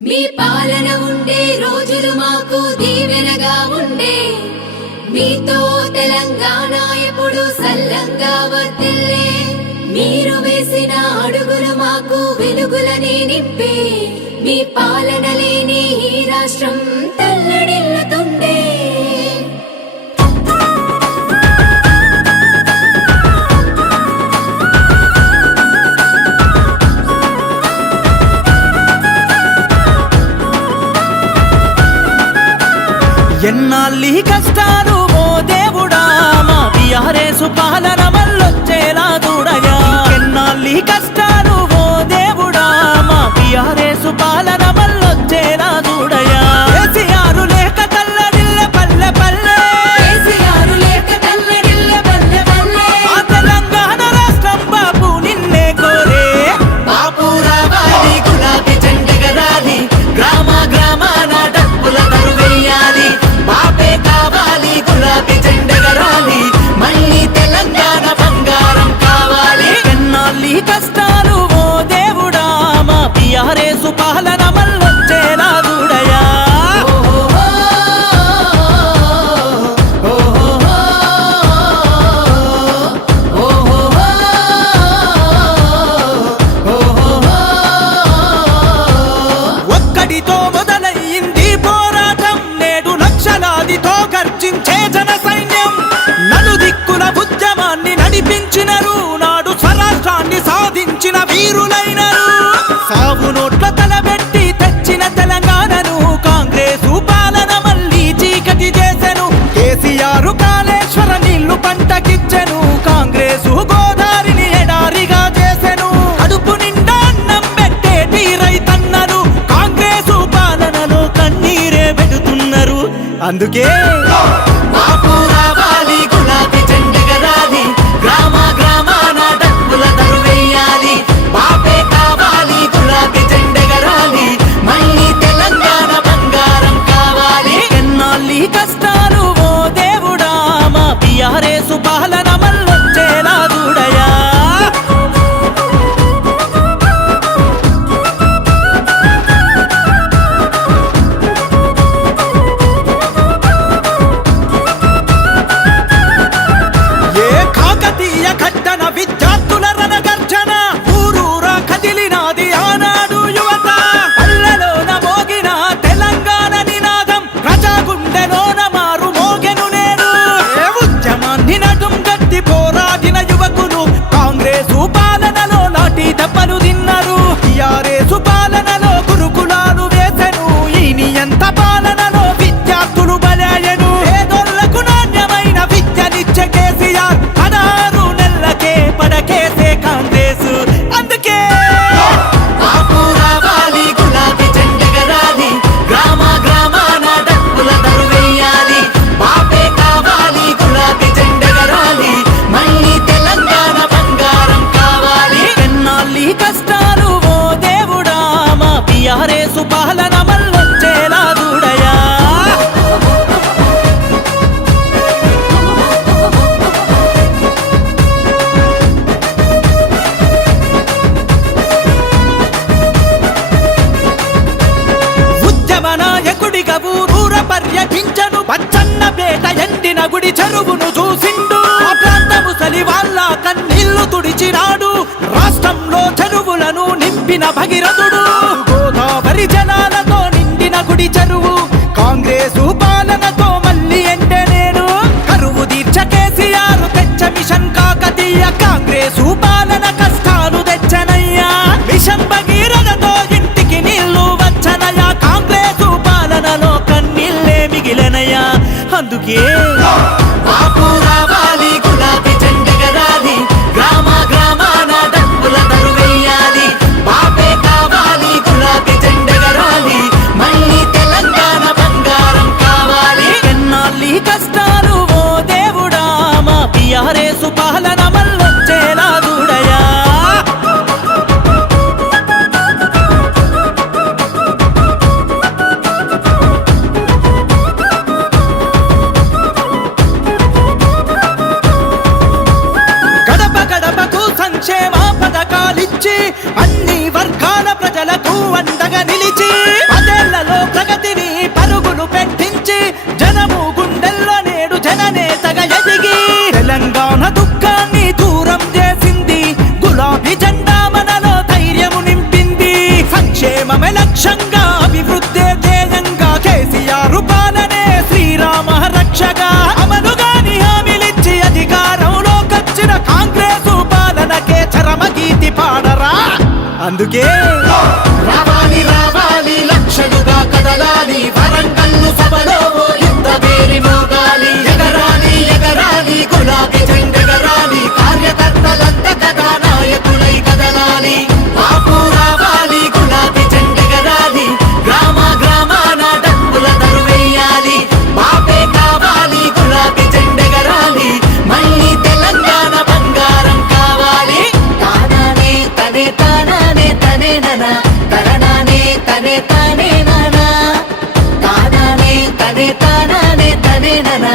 మీ పాలన ఉండే రోజులు మాకు దీవెనగా ఉండే, మీతో తెలంగాణ ఎప్పుడు సల్లంగా వర్ధిల్లే. మీరు వేసిన అడుగులు మాకు వెలుగులని నింపే, మీ పాలన లేని ఈ రాష్ట్రం తల్లడిల్లుతుండే. ఎన్నాళ్ళీ కష్టాలు ఓ దేవుడా, మా టీఆర్ఎస్ పాలన మళ్ళొచ్చేలా చూడగా. ఎన్నాళ్ళీ కష్టాలు ఓ దేవుడా, మా టీఆర్ఎస్ పాలన మళ్ళొచ్చేలా చూడగా. కేసీఆర్ లేక తల్లడిల్లె పల్లె పల్లె, కేసీఆర్ లేక తల్లడిల్లె పల్లె పల్లె. ఆ తెలంగాణ రాష్ట్రం బాపు నిన్నే కోరే. బాపు రావాలి, గులాబీ జెండెగరాలి, గ్రామ గ్రామాన డప్పుల దరువెయ్యాలి. బాపే కావాలి, గులాబీ జెండెగరాలి, మళ్ళీ తెలంగాణ బంగారం కావాలి. ఎన్నాళ్ళీ కష్టాలు ఓ దేవుడా, మా టీఆర్ఎస్ పాలన మళ్ళొచ్చేలా చూడయా. ఒక్కడితో మొదలయ్యింది పోరాటం, నేడు లక్షలాదితో గర్జించే జన సైన్యం. నలుదిక్కుల ఉద్యమాన్ని నడిపించినరు, నాడు స్వరాష్ట్రాన్ని సాధించిన వీరులైనరు. సాగు నోట్ల తలబెట్టి తెచ్చిన తెలంగాణను కాంగ్రెసు పాలన మళ్ళీ చీకటి చేసెను. కేసీఆర్ కాళేశ్వర నీళ్లు పంటకిచ్చెను, కాంగ్రెసు గోదారిని ఎడారిగా చేసెను. అడుపు నిండా అన్నం పెట్టేటి రైతన్నలు కాంగ్రెసు పాలనలో కన్నీరే పెడుతున్నారు. అందుకే బాపు రావాలి, గులాబీ జెండెగరాలి, గ్రామ గ్రామాన డప్పుల దరువెయ్యాలి. బాపే కావాలి, గులాబీ జెండెగరాలి, మళ్ళీ తెలంగాణ బంగారం కావాలి. ఎన్నాళ్ళీ కష్టాలు ఓ దేవుడా, మా టీఆర్ఎస్ పాలన మళ్ళొచ్చేలా చూడయా. ఏ కాకతీయ ఘట్టన విద్యార్థుల రణగర్జన, ఊరూరా కదిలినాది ఆనాడు యువత. పల్లెలోన మోగిన తెలంగాణ నినాదం, ప్రజాగుండెలోన మారు మోగెను నేడు. ఏ ఉద్యమాన్ని నడుం గట్టి పోరాడిన యువకులు కాంగ్రెసు పాలనలో నాటి దెబ్బలు తిన్నారు. టీఆర్ఎస్ పాలనలో గురుకులాలు వేసెను, ఈ నియంత పాలనలో విద్యార్థులు బలయ్యను. పేదోళ్లకు నాణ్యమైన విద్యనిచ్చే కేసీఆర్ 16 నెలలకే పడకేసే కాంగ్రెస్. అందుకే బాపు రావాలి, గులాబీ జెండెగరాలి, గ్రామ గ్రామాన డప్పుల దరువెయ్యాలి. బాపే కావాలి, గులాబీ జెండెగరాలి, మళ్ళీ తెలంగాణ బంగారం కావాలి. ఎన్నాళ్ళీ కష్టాలు ఓ దేవుడా, మా టీఆర్ఎస్ పాలన మళ్ళొచ్చేలా చూడయా. ఉద్యమ నాయకుడిగా ఊరూర పర్యటించను, పచ్చన్న పేట ఎండిన గుడి చెరువును చూసిండు. ఆ ప్రాంత ముసలి వాళ్ళ కన్నీళ్లు తుడిచినాడు, రాష్ట్రంలో చెరువులను నింపిన భగీరథుడు. గోదావరి జలాలతో నిండిన గుడి చెరువు కాంగ్రెసు పాలనతో మళ్ళీ ఎండే నేను. కరువు తీర్చ కేసీఆర్ తెచ్చ మిషన్ కాకతీయ, కాంగ్రెసు పాలన కష్టాలు తెచ్చనయ్యా. మిషన్ భగీరథతో ఇంటికి నీళ్లు వచ్చనయ్యా, కాంగ్రెసు పాలనలో కన్నీళ్ళే మిగిలనయ్యా. అందుకే బాపు రావాలి, గులాబీ జెండెగరాలి, గ్రామ గ్రామాన డప్పుల దరువెయ్యాలి. బాపే కావాలి, గులాబీ జెండెగరాలి, మళ్ళీ తెలంగాణ బంగారం కావాలి. ఎన్నాళ్ళీ కష్టాలు ఓ దేవుడా, మా టీఆర్ఎస్ పాలన మళ్ళొచ్చేలా చూడయా. గడప గడపకు సంక్షేమ పథకాలిచ్చి అన్ని వర్గాల ప్రజలకు అండగా నిలిచి ప్రగతిని పరుగులు పెట్టించి జనము గుండెల్లో నేడు జననేతగా ఎదిగి తెలంగాణ దుఃఖాన్ని దూరం చేసింది గులాబీ జెండా మనలో ధైర్యము నింపింది సంక్షేమమే లక్ష్యంగా అభివృద్ధి ధ్యేయంగా కేసీఆర్ పాలనే శ్రీరామ రక్షగా అమలుగాని హామీలిచ్చి అధికారంలోకొచ్చిన కాంగ్రెస్ పాలనకే చరమగీతి పాడరా అందుకే రావాలి రావాలి లక్షలుగా కదలాలి వరంగల్లు సభలో ఓ యుద్ధ పేరి మోగాలి ఎగరాలి ఎగరాలి గులాబీ జెండెగరాలి కార్యకర్తలంతా కదా నాయకులై కదలాలి బాపు రావాలి గులాబీ జెండెగరాలి గ్రామ గ్రామాన డప్పుల దరువేయాలి బాపే కావాలి గులాబీ జెండెగరాలి మళ్ళీ తెలంగాణ బంగారం కావాలి తానానే తనే తానానే తనే ననా తరణానే తనే తానే ననా తానానే తనే తానానే తనే ననా